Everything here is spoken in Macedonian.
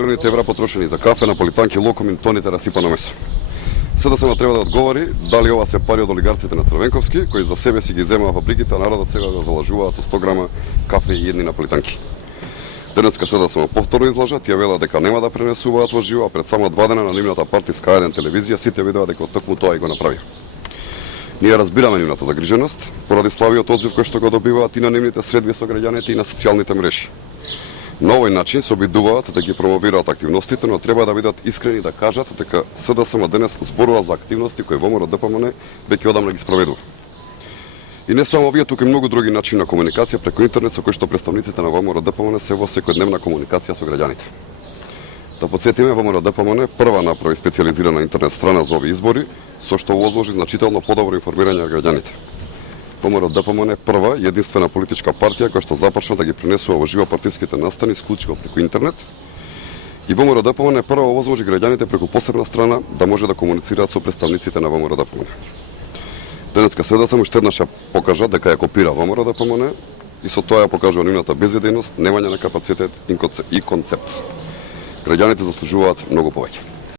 Милионите евра потрошени за кафе, наполитанки, локоми, тоните расипано месо. СДСМ треба да одговори дали ова се пари од олигарците на Црвенковски, кои за себе си ги земаа фабриките, а народот сега го залажуваат со 100 грама кафе и едни наполитанки. Денеска СДСМ повторно излажа, тие велат дека нема да пренесуваат во живо, а пред само 2 дена на нивната партиска К1 телевизија сите видеа дека токму тоа и го направи. Ние разбираме нивната загриженост поради слабиот одзив кој што го добиваат и на нивните средби со граѓаните и на социјалните мрежи. На овој начин се обидуваат да ги промовираат активностите, но треба да бидат искрени да кажат дека СДСМ денес зборува за активности кои ВМРО ДПМН веќе одамна ги спроведува. И не само овие, туку и многу други начини на комуникација преку интернет со кои што представниците на ВМРО ДПМН се во секојдневна комуникација со граѓаните. Да подсетиме, ВМРО ДПМН прва направи специјализирана интернет страна за овие избори, со што возложи значително подобро информирање на граѓаните. ВМРО ДПМН прва и единствена политичка партија која што започна да ги пренесува во живо партиските настани исклучиво преку интернет. И ВМРО ДПМН прва возможи граѓаните преку посебна страна да може да комуницираат со представниците на ВМРО ДПМН. Денеска СДСМ уште еднаш покажа дека ја копира ВМРО ДПМН и со тоа ја покажува нивната безидејност, немање на капацитет и концепт. Граѓаните заслужуваат многу повеќе.